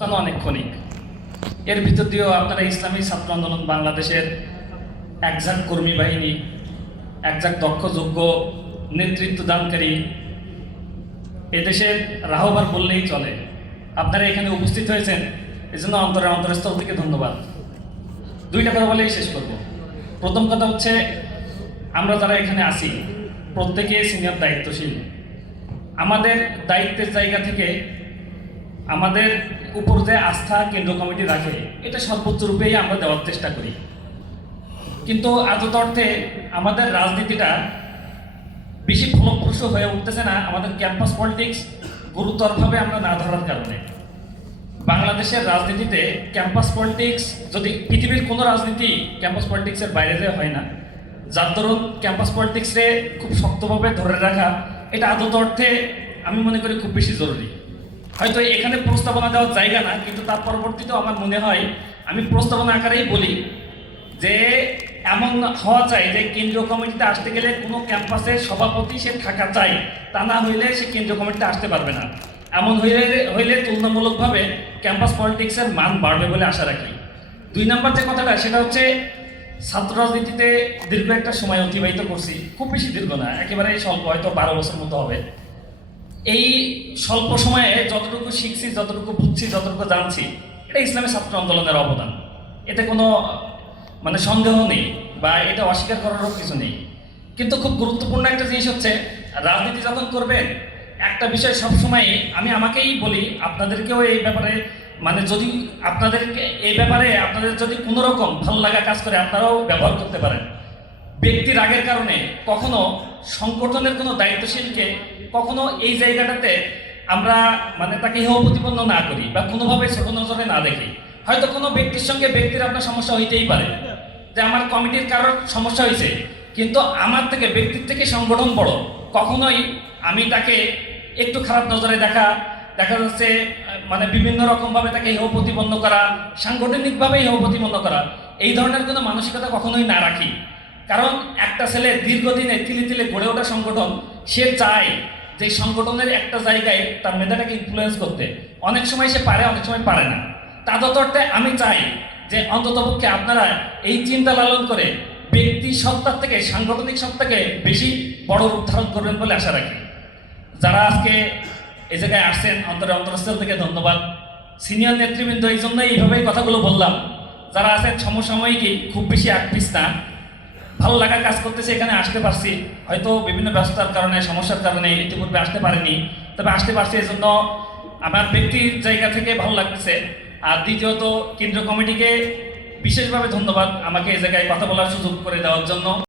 অনেক ক্ষণিক এর ভিতর দিয়েও আপনারা ইসলামী ছাত্র আন্দোলন বাংলাদেশের একজাক কর্মী বাহিনী, একজাক দক্ষ যোগ্য নেতৃত্ব দানকারী, এদেশের রাহবার বললেই চলে। আপনারা এখানে উপস্থিত হয়েছেন, এজন্য অন্তরস্থল থেকে ধন্যবাদ। দুইটা কথা বলেই শেষ করব। প্রথম কথা হচ্ছে, আমরা যারা এখানে আছি প্রত্যেকে সিনিয়র দায়িত্বশীল। আমাদের দায়িত্বের জায়গা থেকে আমাদের উপর যে আস্থা কেন্দ্র কমিটি রাখে, এটা সর্বোচ্চ রূপেই আমরা দেওয়ার চেষ্টা করি। কিন্তু আদত অর্থে আমাদের রাজনীতিটা বেশি ফলপ্রসূ হয়ে উঠতেছে না আমাদের ক্যাম্পাস পলিটিক্স গুরুতরভাবে আমরা না ধরার কারণে। বাংলাদেশের রাজনীতিতে ক্যাম্পাস পলিটিক্স, যদি পৃথিবীর কোনো রাজনীতি ক্যাম্পাস পলিটিক্সের বাইরে যে হয় না, যার দরুন ক্যাম্পাস পলিটিক্সে খুব শক্তভাবে ধরে রাখা, এটা আদত অর্থে আমি মনে করি খুব বেশি জরুরি। হয়তো এখানে প্রস্তাবনা দেওয়ার জায়গা না, কিন্তু তার পরবর্তীতেও আমার মনে হয় আমি প্রস্তাবনা আকারেই বলি যে এমন হওয়া চাই যে কেন্দ্রীয় কমিটিতে আসতে গেলে কোনো ক্যাম্পাসের সভাপতি সে থাকা চাই, তা না হইলে সে কেন্দ্রীয় কমিটিতে আসতে পারবে না। এমন হইলে তুলনামূলকভাবে ক্যাম্পাস পলিটিক্সের মান বাড়বে বলে আশা রাখি। দুই নম্বর যে কথাটা, সেটা হচ্ছে ছাত্র রাজনীতিতে দীর্ঘ একটা সময় অতিবাহিত করছি, খুব বেশি দীর্ঘ না, একেবারে স্বল্প, হয়তো 12 বছর মতো হবে। এই স্বল্প সময়ে যতটুকু শিখছি, যতটুকু বুঝছি, যতটুকু জানছি, এটা ইসলামী ছাত্র আন্দোলনের অবদান। এতে কোনো সন্দেহ নেই বা এটা অস্বীকার করারও কিছু নেই। কিন্তু খুব গুরুত্বপূর্ণ একটা জিনিস হচ্ছে, রাজনীতি যখন করবেন একটা বিষয় সবসময় আমি আমাকেই বলি, আপনাদেরকেও এই ব্যাপারে যদি আপনাদেরকে এই ব্যাপারে আপনাদের যদি কোনো রকম ভালো লাগা কাজ করে, আপনারাও ব্যবহার করতে পারেন। ব্যক্তির রাগের কারণে কখনো সংগঠনের কোনো দায়িত্বশীলকে কখনো এই জায়গাটাতে আমরা তাকে হেয় প্রতিপন্ন না করি বা কোনোভাবে ছোট নজরে না দেখি। হয়তো কোনো ব্যক্তির সঙ্গে ব্যক্তির আপনার সমস্যা হইতেই পারে, যে আমার কমিটির কারোর সমস্যা হয়েছে, কিন্তু আমার থেকে ব্যক্তির থেকে সংগঠন বড়। কখনোই আমি তাকে একটু খারাপ নজরে দেখা যাচ্ছে বিভিন্ন রকমভাবে তাকে হেয় প্রতিপন্ন করা, সাংগঠনিকভাবে হেয় প্রতিপন্ন করা, এই ধরনের কোনো মানসিকতা কখনোই না রাখি। কারণ একটা ছেলে দীর্ঘদিনে তিলে তিলে গড়ে ওঠা সংগঠন, সে চায় যে সংগঠনের একটা জায়গায় তার মেধাটাকে ইনফ্লুয়েন্স করতে। অনেক সময় সে পারে, অনেক সময় পারে না। তাদের অর্থে আমি চাই যে অন্ততপক্ষে আপনারা এই চিন্তা লালন করে ব্যক্তি সত্তার থেকে সাংগঠনিক সত্তাকে বেশি বড় রূপ ধারণ করবেন বলে আশা রাখি। যারা আজকে এই জায়গায় আসছেন, অন্তরস্থল থেকে ধন্যবাদ। সিনিয়র নেতৃবৃন্দ, এই জন্য এইভাবেই কথাগুলো বললাম। যারা আছেন সমসাময়িকই, খুব বেশি আকপিস না, ভালো লাগা কাজ করতেছে, এখানে আসতে পারছি। হয়তো বিভিন্ন ব্যস্ততার কারণে, সমস্যার কারণে ইতিপূর্বে আসতে পারিনি, তবে আসতে পারছি, এজন্য আমার ব্যক্তির জায়গা থেকে ভালো লাগতেছে। আর দ্বিতীয়ত কেন্দ্রীয় কমিটিকে বিশেষভাবে ধন্যবাদ আমাকে এই জায়গায় কথা বলার সুযোগ করে দেওয়ার জন্য।